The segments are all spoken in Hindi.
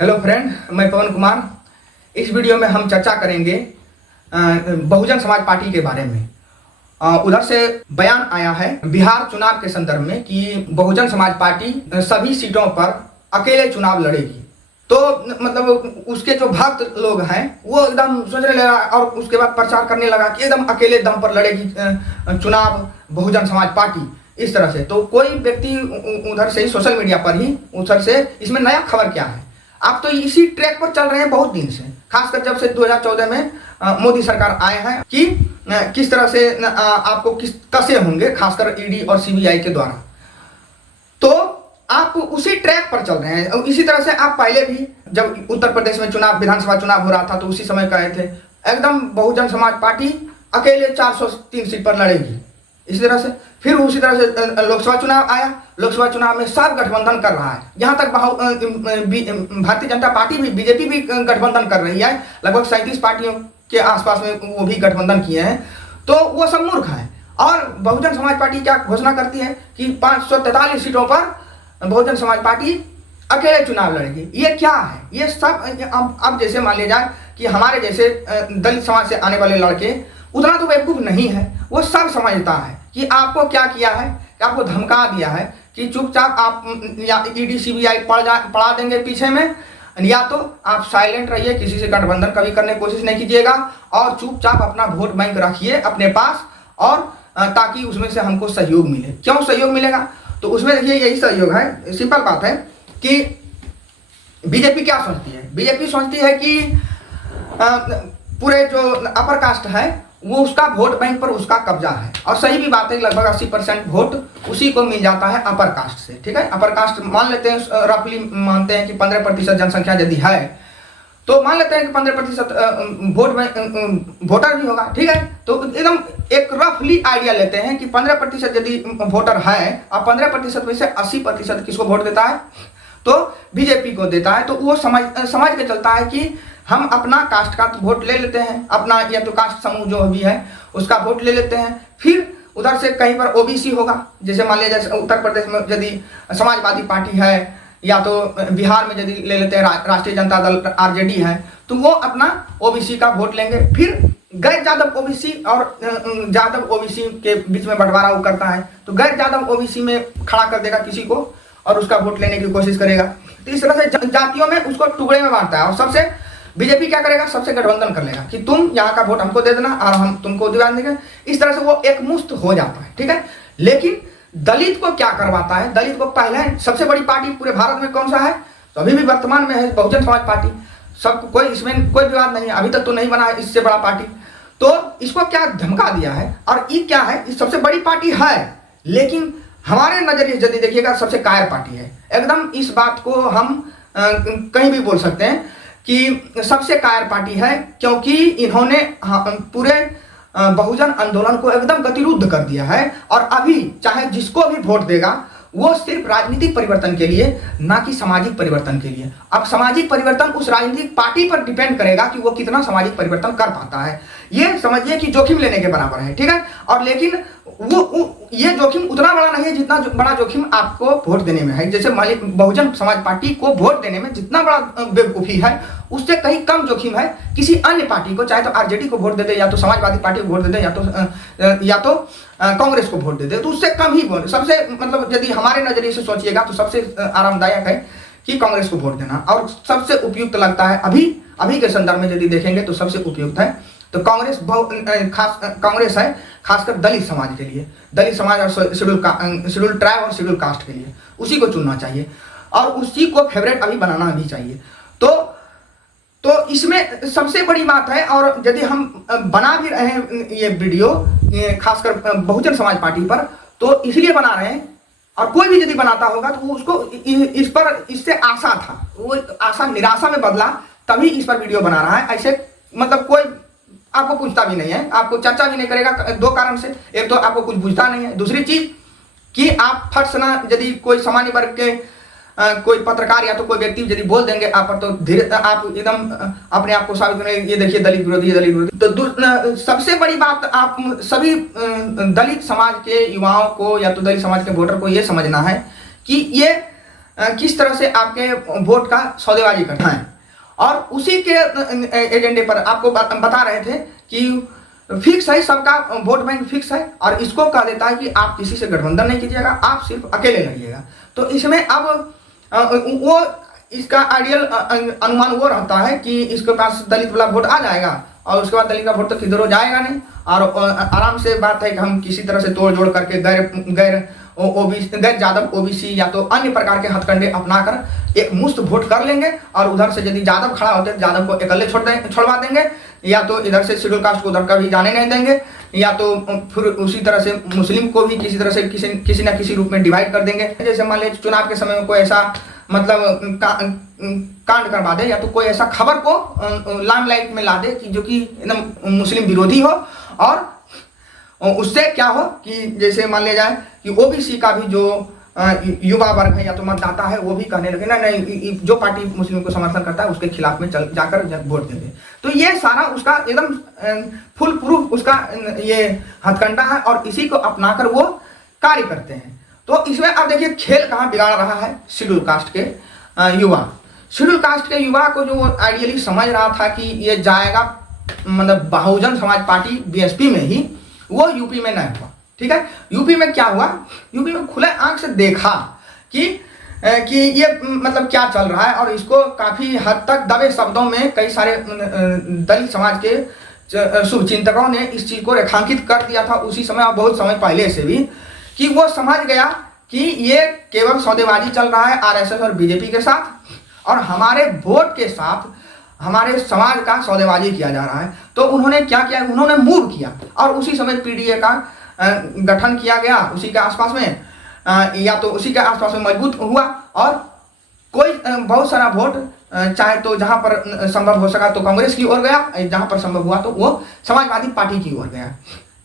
हेलो फ्रेंड, मैं पवन कुमार। इस वीडियो में हम चर्चा करेंगे बहुजन समाज पार्टी के बारे में। उधर से बयान आया है बिहार चुनाव के संदर्भ में कि बहुजन समाज पार्टी सभी सीटों पर अकेले चुनाव लड़ेगी। तो मतलब उसके जो भक्त लोग हैं वो एकदम सोचने लगा और उसके बाद प्रचार करने लगा कि एकदम अकेले दम पर लड़ेगी चुनाव बहुजन समाज पार्टी, इस तरह से। तो कोई व्यक्ति उधर से ही सोशल मीडिया पर ही उधर से इसमें नया खबर क्या है, आप तो इसी ट्रैक पर चल रहे हैं बहुत दिन से, खासकर जब से 2014 में मोदी सरकार आए हैं कि किस तरह से आपको कसे होंगे, खासकर ईडी और सीबीआई के द्वारा। तो आप उसी ट्रैक पर चल रहे हैं। इसी तरह से आप पहले भी जब उत्तर प्रदेश में चुनाव, विधानसभा चुनाव हो रहा था, तो उसी समय कहे थे एकदम बहुजन समाज पार्टी अकेले 403 सीट पर लड़ेगी। इसी तरह से फिर उसी तरह से लोकसभा चुनाव आया, लोकसभा चुनाव में सब गठबंधन कर रहा है। यहाँ तक भारतीय जनता पार्टी भी, बीजेपी भी गठबंधन कर रही है। लगभग 37 पार्टियों के आसपास में वो भी गठबंधन किए हैं। तो वो सब मूर्ख है। और बहुजन समाज पार्टी क्या घोषणा करती है कि 543 सीटों पर बहुजन समाज पार्टी अकेले चुनाव लड़ेगी। ये क्या है? ये सब अब जैसे मान लिया जाए कि हमारे जैसे दलित समाज से आने वाले लड़के उतना तो बेवकूफ नहीं है, वो सब समझता है कि आपको क्या किया है, कि आपको धमका दिया है कि चुपचाप आप या ईडी सीबीआई पड़ा देंगे पीछे में, या तो आप साइलेंट रहिए, किसी से गठबंधन कभी करने की कोशिश नहीं कीजिएगा और चुपचाप अपना वोट बैंक रखिए अपने पास, और ताकि उसमें से हमको सहयोग मिले। क्यों सहयोग मिलेगा? तो उसमें देखिए यही सहयोग है। सिंपल बात है कि बीजेपी क्या सोचती है? बीजेपी सोचती है कि पूरे जो अपर कास्ट है वो उसका वोट बैंक पर उसका कब्जा है। और सही भी बात है, लगभग 80% वोट उसी को मिल जाता है अपर कास्ट से। ठीक है, अपर कास्ट मान लेते हैं, रफली मानते हैं कि 15% जनसंख्या यदि है तो मान लेते हैं कि 15% वोटर भी होगा। ठीक है, तो एकदम एक रफली आइडिया लेते हैं कि 15% यदि वोटर है और 15% में से 80% किसको वोट देता है? तो बीजेपी को देता है। तो वो समझ के चलता है कि हम अपना कास्ट का वोट ले लेते हैं, अपना या तो कास्ट समूह जो भी है उसका वोट ले लेते हैं। फिर उधर से कहीं पर ओबीसी होगा, जैसे मान लीजिए जैसे उत्तर प्रदेश में यदि समाजवादी पार्टी है, या तो बिहार में यदि ले लेते हैं राष्ट्रीय जनता दल आरजेडी है, तो वो अपना ओबीसी का वोट लेंगे। फिर गैर यादव ओबीसी और यादव ओबीसी के बीच में बंटवारा वो करता है, तो गैर यादव ओबीसी में खड़ा कर देगा किसी को और उसका वोट लेने की कोशिश करेगा। तो इस तरह से जातियों में उसको टुकड़े में बांटता है। और सबसे बीजेपी क्या करेगा? सबसे गठबंधन कर लेगा कि तुम यहाँ का वोट हमको दे देना और हम तुमको दिवा देंगे। इस तरह से वो एकमुश्त हो जाता है। ठीक है, लेकिन दलित को क्या करवाता है? दलित को पहले सबसे बड़ी पार्टी पूरे भारत में कौन सा है? तो अभी भी वर्तमान में है बहुजन समाज पार्टी। सब कोई इसमें कोई विवाद नहीं है, अभी तक तो नहीं बना है इससे बड़ा पार्टी। तो इसको क्या धमका दिया है? और ये क्या है? ये सबसे बड़ी पार्टी है, लेकिन हमारे नजरिए यदि देखिएगा सबसे कायर पार्टी है। एकदम इस बात को हम कहीं भी बोल सकते हैं कि सबसे कायर पार्टी है, क्योंकि इन्होंने पूरे बहुजन आंदोलन को एकदम गतिरुद्ध कर दिया है। और अभी चाहे जिसको भी वोट देगा वो सिर्फ राजनीतिक परिवर्तन के लिए, ना कि सामाजिक परिवर्तन के लिए। अब सामाजिक परिवर्तन उस राजनीतिक पार्टी पर डिपेंड करेगा कि वो कितना सामाजिक परिवर्तन कर पाता है। ये समझिए कि जोखिम लेने के बराबर है। ठीक है, और लेकिन वो ये जोखिम उतना बड़ा नहीं है जितना बड़ा जोखिम आपको वोट देने में है। जैसे बहुजन समाज पार्टी को वोट देने में जितना बड़ा बेवकूफ़ी है, उससे कहीं कम जोखिम है किसी अन्य पार्टी को, चाहे तो आरजेडी को वोट दे दे, या तो समाजवादी पार्टी को वोट दे दे, या तो कांग्रेस को वोट दे दे। तो उससे कम ही वोट, सबसे मतलब यदि हमारे नजरिए से सोचिएगा तो सबसे आरामदायक है कि कांग्रेस को वोट देना। और सबसे उपयुक्त लगता है अभी के संदर्भ में यदि देखेंगे तो सबसे उपयुक्त है तो कांग्रेस है, खासकर दलित समाज के लिए, दलित समाज और शेड्यूल ट्राइब और शेड्यूल कास्ट के लिए उसी को चुनना चाहिए और उसी को फेवरेट अभी बनाना भी चाहिए। तो इसमें सबसे बड़ी बात है। और यदि हम बना भी रहे हैं ये वीडियो खासकर बहुजन समाज पार्टी पर, तो इसलिए बना रहे हैं, और कोई भी यदि बनाता होगा तो उसको इससे आशा था, वो आशा निराशा में बदला, तभी इस पर वीडियो बना रहा है। ऐसे मतलब कोई आपको पूछता भी नहीं है, आपको चर्चा भी नहीं करेगा। दो कारण से, एक तो आपको कुछ पूछता नहीं है, दूसरी चीज कि आप फट से ना यदि कोई सामान्य वर्ग के कोई पत्रकार या तो कोई व्यक्ति यदि बोल देंगे आप पर, तो धीरे आप एकदम अपने आप को साबित करेंगे ये देखिए दलित विरोधी, दलित विरोधी। तो सबसे बड़ी बात आप सभी दलित समाज के युवाओं को या तो दलित समाज के वोटर को ये समझना है कि ये किस तरह से आपके वोट का सौदेबाजी करना है। और उसी के एजेंडे पर आपको बता रहे थे कि फिक्स है, सबका वोट बैंक फिक्स है, और इसको कह देता है कि आप किसी से गठबंधन नहीं कीजिएगा, आप सिर्फ अकेले लड़िएगा। तो इसमें अब वो इसका आइडियल अनुमान वो रहता है कि इसके पास दलित वाला वोट आ जाएगा और उसके बाद दलित का वोट तो किधर हो जाएगा नहीं, और आराम से बात है कि हम किसी तरह से तोड़ जोड़ करके गैर यादव ओबीसी या तो अन्य प्रकार के हथकंडे अपनाकर एक मुश्त वोट कर लेंगे, और उधर से यदि यादव खड़ा होते तो यादव को अकेले छोड़वा देंगे, या तो इधर से शेड्यूल कास्ट को उधर कभी जाने नहीं देंगे, या तो फिर उसी तरह से मुस्लिम को भी किसी तरह से किसी न किसी रूप में डिवाइड कर देंगे। जैसे मान लीजिए चुनाव के समय में कोई ऐसा मतलब कांड करवा दे, या तो कोई ऐसा खबर को लाइमलाइट में ला दे कि जो कि एकदम मुस्लिम विरोधी हो, और उससे क्या हो कि जैसे मान लिया जाए कि ओबीसी का भी जो युवा वर्ग है या तो मतदाता है वो भी कहने लगे ना नहीं, जो पार्टी मुस्लिम को समर्थन करता है उसके खिलाफ में जाकर वोट देंगे। तो ये सारा उसका एकदम फुल प्रूफ उसका ये हथकंडा है, और इसी को अपनाकर वो कार्य करते हैं। तो इसमें अब देखिए खेल कहाँ बिगाड़ रहा है शेड्यूल कास्ट के युवा। शेड्यूल कास्ट के युवा को जो आइडियली समझ रहा था कि ये जाएगा मतलब बहुजन समाज पार्टी बीएसपी में ही, वो यूपी में नहीं हुआ। ठीक है, यूपी में क्या हुआ, यूपी में खुले आंख से देखा कि ये मतलब क्या चल रहा है, और इसको काफी हद तक दबे शब्दों में कई सारे दलित समाज के शुभचिंतकों ने इस चीज को रेखांकित कर दिया था उसी समय और बहुत समय पहले से भी, कि वो समझ गया कि ये केवल सौदेबाजी चल रहा है आरएसएस और बीजेपी के साथ, और हमारे वोट के साथ हमारे समाज का सौदेबाजी किया जा रहा है। तो उन्होंने क्या किया, उन्होंने मूव किया, और उसी समय पीडीए का गठन किया गया उसी के आसपास में, या तो उसी के आसपास में मजबूत हुआ, और कोई बहुत सारा वोट चाहे तो जहां पर संभव हो सका तो कांग्रेस की ओर गया, जहां पर संभव हुआ तो वो समाजवादी पार्टी की ओर गया,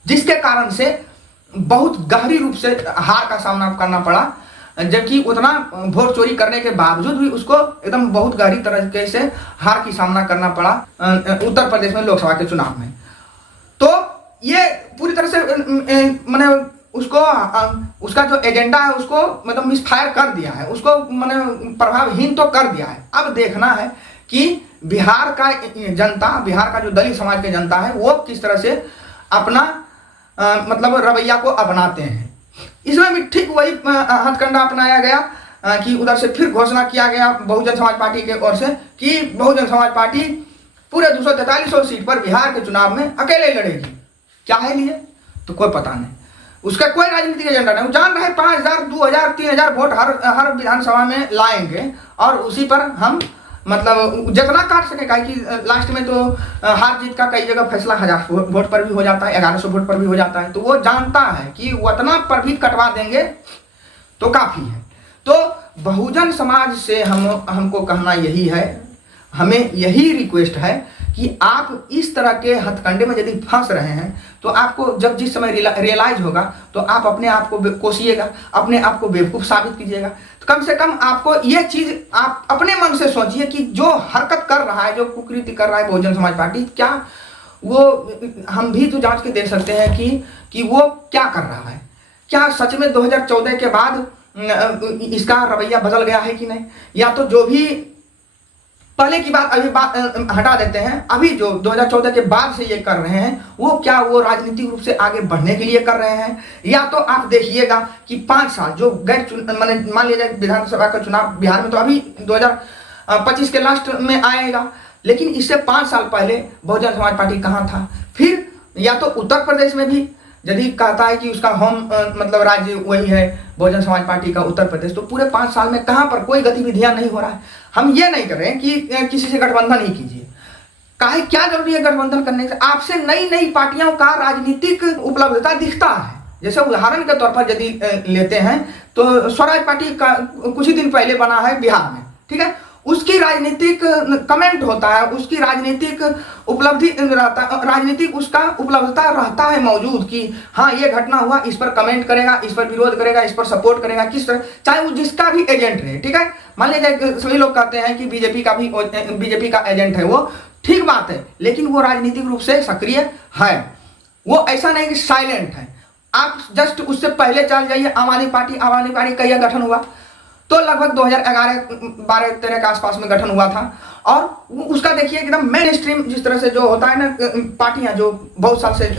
जिसके कारण से बहुत गहरी रूप से हार का सामना करना पड़ा। जबकि उतना वोट चोरी करने के बावजूद भी उसको एकदम बहुत गहरी तरीके से हार की सामना करना पड़ा उत्तर प्रदेश में लोकसभा के चुनाव में। तो ये पूरी तरह से मैंने उसको उसका जो एजेंडा है उसको मतलब मिसफायर कर दिया है, उसको मैंने प्रभावहीन तो कर दिया है। अब देखना है कि बिहार का जनता, बिहार का जो दलित समाज की जनता है वो किस तरह से अपना मतलब रवैया को अपनाते हैं। इसमें भी ठीक वही हथकंडा अपनाया गया कि उधर से फिर घोषणा किया गया बहुजन समाज पार्टी के ओर से कि बहुजन समाज पार्टी पूरे 243 सीट पर बिहार के चुनाव में अकेले लड़ेगी। क्या है लिए तो कोई पता नहीं, उसका कोई राजनीतिक एजेंडा नहीं। वो जान रहे 5000 2000 3000 वोट हर विधानसभा में लाएंगे, और उसी पर हम मतलब जितना काट सके, कि लास्ट में तो हार जीत का कई जगह फैसला 1000 वोट पर भी हो जाता है, 1100 वोट पर भी हो जाता है। तो वो जानता है कि उतना पर भी कटवा देंगे तो काफी है। तो बहुजन समाज से हमको कहना यही है, हमें यही रिक्वेस्ट है कि आप इस तरह के हथकंडे में यदि फंस रहे हैं तो आपको जब जिस समय रियलाइज होगा तो आप अपने आप को कोसिएगा, अपने आप को बेवकूफ़ साबित कीजिएगा। तो कम से कम आपको ये चीज़ आप अपने मन से सोचिए कि जो हरकत कर रहा है, जो कुकृति कर रहा है बहुजन समाज पार्टी, क्या वो हम भी तो जांच के देख सकते हैं कि वो क्या कर रहा है। क्या सच में 2014 के बाद इसका रवैया बदल गया है कि नहीं, या तो जो भी पहले की बात अभी बात हटा देते हैं, अभी जो 2014 के बाद से ये कर रहे हैं वो क्या वो राजनीतिक रूप से आगे बढ़ने के लिए कर रहे हैं, या तो आप देखिएगा कि 5 साल जो मान लिया जाए विधानसभा का चुनाव बिहार में तो अभी 2025 के लास्ट में आएगा, लेकिन इससे 5 साल पहले बहुजन समाज पार्टी कहाँ था। फिर या तो उत्तर प्रदेश में भी यदि कहता है कि उसका होम मतलब राज्य वही है बहुजन समाज पार्टी का उत्तर प्रदेश, तो पूरे 5 साल में कहाँ पर कोई गतिविधियां नहीं हो रहा है। हम ये नहीं कर रहे हैं कि किसी से गठबंधन ही कीजिए, काहे क्या जरूरी है गठबंधन करने से। आपसे नई नई पार्टियों का राजनीतिक उपलब्धता दिखता है। जैसे उदाहरण के तौर पर यदि लेते हैं तो स्वराज पार्टी का कुछ ही दिन पहले बना है बिहार में, ठीक है, उसकी राजनीतिक कमेंट होता है, उसकी राजनीतिक उपलब्धि रहता, राजनीतिक उसका उपलब्धता रहता है मौजूद कि हाँ ये घटना हुआ, इस पर कमेंट करेगा, इस पर विरोध करेगा, इस पर सपोर्ट करेगा, किस तरह चाहे वो जिसका भी एजेंट रहे। ठीक है, मान लीजिए सभी लोग कहते हैं कि बीजेपी का एजेंट है, वो ठीक बात है, लेकिन वो राजनीतिक रूप से सक्रिय है, वो ऐसा नहीं कि साइलेंट है। आप जस्ट उससे पहले चल जाइए आम आदमी पार्टी का यह गठन हुआ, तो लगभग 2011-12-13 के आसपास में गठन हुआ था। और उसका देखिए एकदम मेन स्ट्रीम जिस तरह से जो होता है ना, पार्टियां जो बहुत साल से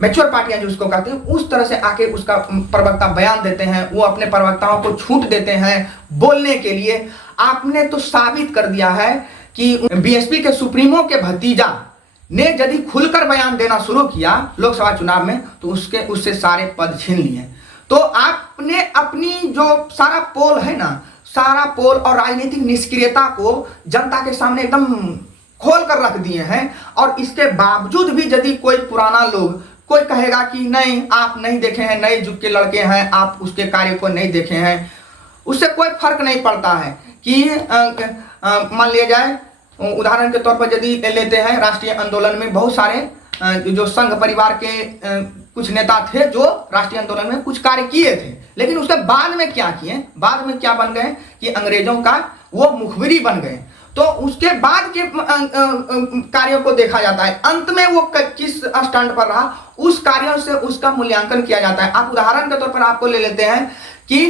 मैच्योर पार्टियां जो उसको कहते हैं, उस तरह से आके उसका प्रवक्ता बयान देते हैं, वो अपने प्रवक्ताओं को छूट देते हैं बोलने के लिए। आपने तो साबित कर दिया है कि बीएसपी के सुप्रीमो के भतीजा ने यदि खुलकर बयान देना शुरू किया लोकसभा चुनाव में, तो उससे सारे पद छीन लिए। तो आपने अपनी जो सारा पोल है ना, सारा पोल और राजनीतिक निष्क्रियता को जनता के सामने एकदम खोल कर रख दिए हैं। और इसके बावजूद भी यदि कोई पुराना लोग कोई कहेगा कि नहीं आप नहीं देखे हैं, नए युग के लड़के हैं, आप उसके कार्य को नहीं देखे हैं, उससे कोई फर्क नहीं पड़ता है। कि मान लिया जाए, उदाहरण के तौर पर यदि लेते हैं, राष्ट्रीय आंदोलन में बहुत सारे जो संघ परिवार के कुछ नेता थे जो राष्ट्रीय आंदोलन में कुछ कार्य किए थे, लेकिन उसके बाद में क्या किए, बाद में क्या बन गए कि अंग्रेजों का वो मुखबिरी बन गए। तो उसके बाद के कार्यों को देखा जाता है, अंत में वो किस स्टैंड पर रहा, उस कार्यों से उसका मूल्यांकन किया जाता है। आप उदाहरण के तौर पर आपको ले लेते हैं कि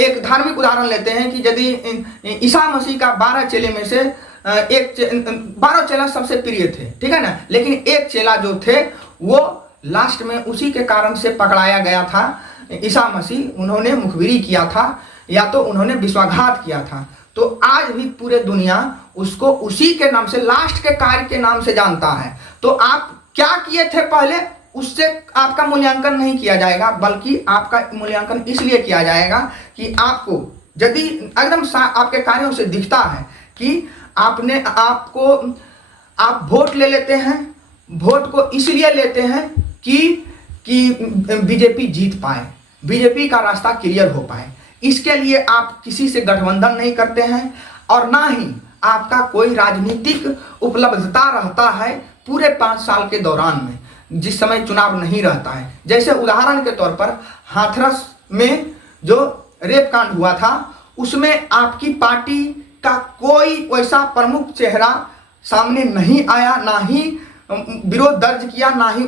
एक धार्मिक उदाहरण लेते हैं कि यदि ईसा मसीह का 12 चेले में से 12 चेला सबसे प्रिय थे, ठीक है ना, लेकिन एक चेला जो थे वो लास्ट में उसी के कारण से पकड़ाया गया था, ईसा मसीह, उन्होंने मुखबिरी किया था या तो उन्होंने विश्वासघात किया था। तो आज भी पूरे दुनिया उसको उसी के नाम से, लास्ट के कार्य के नाम से जानता है। तो आप क्या किए थे पहले, उससे आपका मूल्यांकन नहीं किया जाएगा, बल्कि आपका मूल्यांकन इसलिए किया जाएगा कि आपको यदि एकदम आपके कार्यों से दिखता है कि आप वोट ले लेते हैं, वोट को इसलिए लेते हैं कि बीजेपी जीत पाए, बीजेपी का रास्ता क्लियर हो पाए, इसके लिए आप किसी से गठबंधन नहीं करते हैं और ना ही आपका कोई राजनीतिक उपलब्धता रहता है पूरे 5 साल के दौरान में, जिस समय चुनाव नहीं रहता है। जैसे उदाहरण के तौर पर हाथरस में जो रेप कांड हुआ था, उसमें आपकी पार्टी का कोई वैसा प्रमुख चेहरा सामने नहीं आया, ना ही विरोध दर्ज किया, ना ही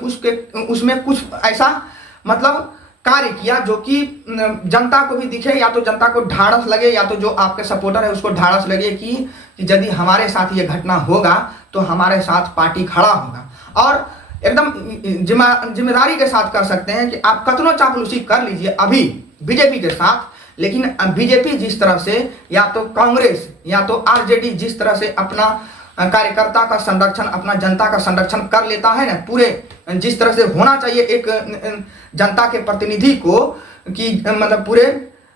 उसमें कुछ ऐसा मतलब कार्य किया जो कि जनता को भी दिखे, या तो जनता को ढाढ़स लगे, या तो जो आपके सपोर्टर है उसको ढाढ़स लगे कि यदि हमारे साथ ये घटना होगा तो हमारे साथ पार्टी खड़ा होगा। और एकदम जिम्मेदारी के साथ कर सकते हैं कि आप कतनो चापलूसी कर लीजिए अभी बीजेपी के साथ, लेकिन बीजेपी जिस तरह से, या तो कांग्रेस या तो आरजेडी जिस तरह से अपना कार्यकर्ता का संरक्षण, अपना जनता का संरक्षण कर लेता है ना, पूरे जिस तरह से होना चाहिए एक जनता के प्रतिनिधि को, कि मतलब पूरे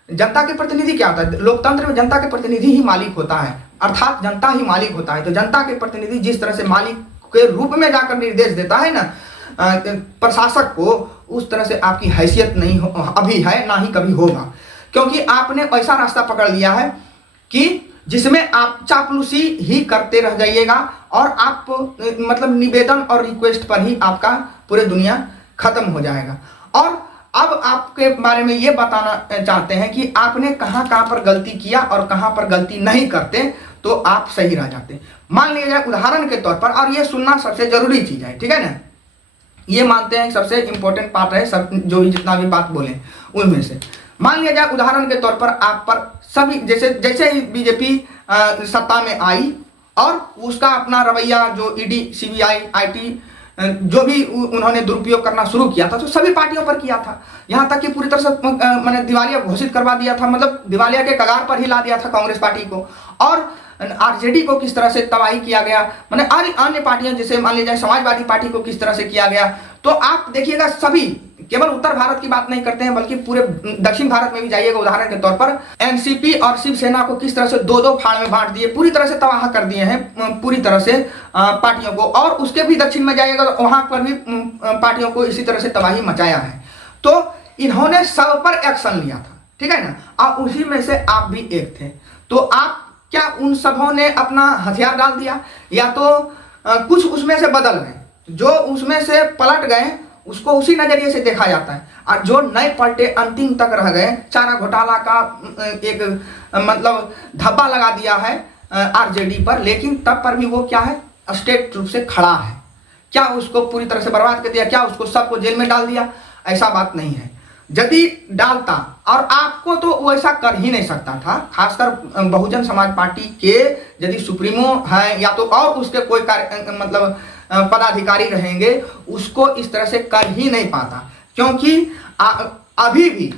जनता के प्रतिनिधि क्या होता है, लोकतंत्र में जनता के प्रतिनिधि ही मालिक होता है, अर्थात जनता ही मालिक होता है। तो जनता के प्रतिनिधि जिस तरह से मालिक के रूप में जाकर निर्देश देता है ना प्रशासक को, उस तरह से आपकी हैसियत नहीं अभी है, ना ही कभी होगा, क्योंकि आपने ऐसा रास्ता पकड़ लिया है कि जिसमें आप चापलूसी ही करते रह जाइएगा और आप मतलब निवेदन और रिक्वेस्ट पर ही आपका पूरे दुनिया खत्म हो जाएगा। और अब आपके बारे में ये बताना चाहते हैं कि आपने कहाँ पर गलती किया और कहाँ पर गलती नहीं करते तो आप सही रह जाते। मान लिया जाए उदाहरण के तौर पर, और ये सुनना सबसे जरूरी चीज है, ठीक है ना, ये मानते हैं सबसे इंपॉर्टेंट पार्ट है, सब जो भी जितना भी बात बोले उनमें से। मान लिया जाए उदाहरण के तौर पर आप पर सभी जैसे ही बीजेपी सत्ता में आई और उसका अपना रवैया जो ईडी, सीबीआई, आईटी जो भी उन्होंने दुरुपयोग करना शुरू किया था, तो सभी पार्टियों पर किया था, यहाँ तक कि पूरी तरह से मैंने दिवालिया घोषित करवा दिया था, मतलब दिवालिया के कगार पर ही ला दिया था कांग्रेस पार्टी को। और आरजेडी को किस तरह से तबाही किया गया, मैंने अन्य पार्टियां जैसे मान लीजिए समाजवादी पार्टी को किस तरह से किया गया। तो आप देखिएगा सभी, केवल उत्तर भारत की बात नहीं करते हैं बल्कि पूरे दक्षिण भारत में भी जाइएगा, उदाहरण के तौर पर एनसीपी और शिवसेना को किस तरह से दो फाड़ में बांट दिए, पूरी तरह से तबाह कर दिए हैं पूरी तरह से पार्टियों को। और उसके भी दक्षिण में जाइएगा तो वहां पर भी पार्टियों को इसी तरह से तबाही मचाया है। तो इन्होंने सब पर एक्शन लिया था, ठीक है ना, और उसी में से आप भी एक थे। तो आप क्या उन सबों ने अपना हथियार डाल दिया, या तो कुछ उसमें से बदल गए, जो उसमें से पलट गए उसको उसी नजरिए से देखा जाता है, और जो नए पलटे अंतिम तक रह गए, चारा घोटाला का एक मतलब धब्बा लगा दिया है आरजेडी पर, लेकिन तब पर भी वो क्या है, स्टेट रूप से खड़ा है। क्या उसको पूरी तरह से बर्बाद कर दिया, क्या उसको सबको जेल में डाल दिया, ऐसा बात नहीं है। यदि डालता, और आपको तो वैसा कर ही नहीं सकता था, खासकर बहुजन समाज पार्टी के यदि सुप्रीमो है या तो और उसके कोई मतलब पदाधिकारी रहेंगे, उसको इस तरह से कर ही नहीं पाता। क्योंकि अभी भी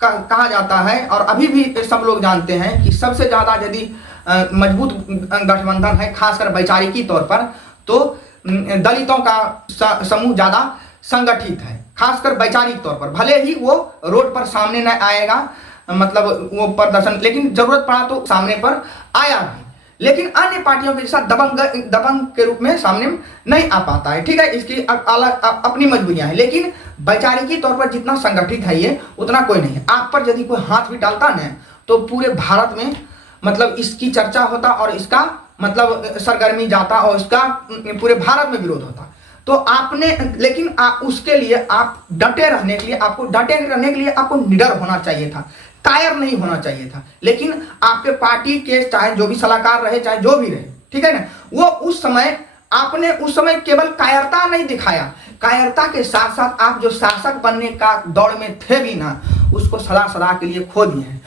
कहा जाता है और अभी भी सब लोग जानते हैं कि सबसे ज़्यादा यदि मजबूत गठबंधन है खासकर वैचारिकी तौर पर, तो दलितों का समूह ज़्यादा संगठित है, खासकर वैचारिक तौर पर। भले ही वो रोड पर सामने न आएगा, मतलब वो प्रदर्शन, लेकिन जरूरत पड़ा तो सामने पर आया भी, लेकिन अन्य पार्टियों के साथ दबंग के रूप में सामने नहीं आ पाता है। ठीक है, इसकी अलग अपनी मजबूरियां हैं, लेकिन वैचारिकी तौर पर जितना संगठित है ये, उतना कोई नहीं है। आप पर यदि कोई हाथ भी डालता ना, तो पूरे भारत में मतलब इसकी चर्चा होता और इसका मतलब सरगर्मी जाता और इसका पूरे भारत में विरोध होता। तो आपने, लेकिन उसके लिए आप डटे रहने के लिए, आपको निडर होना चाहिए था, कायर नहीं होना चाहिए था। लेकिन आपके पार्टी के चाहे जो भी सलाहकार रहे, चाहे जो भी रहे, ठीक है ना, वो आपने उस समय केवल कायरता नहीं दिखाया, कायरता के साथ साथ आप जो शासक बनने का दौड़ में थे भी ना, उसको सदा के लिए खो दिए हैं।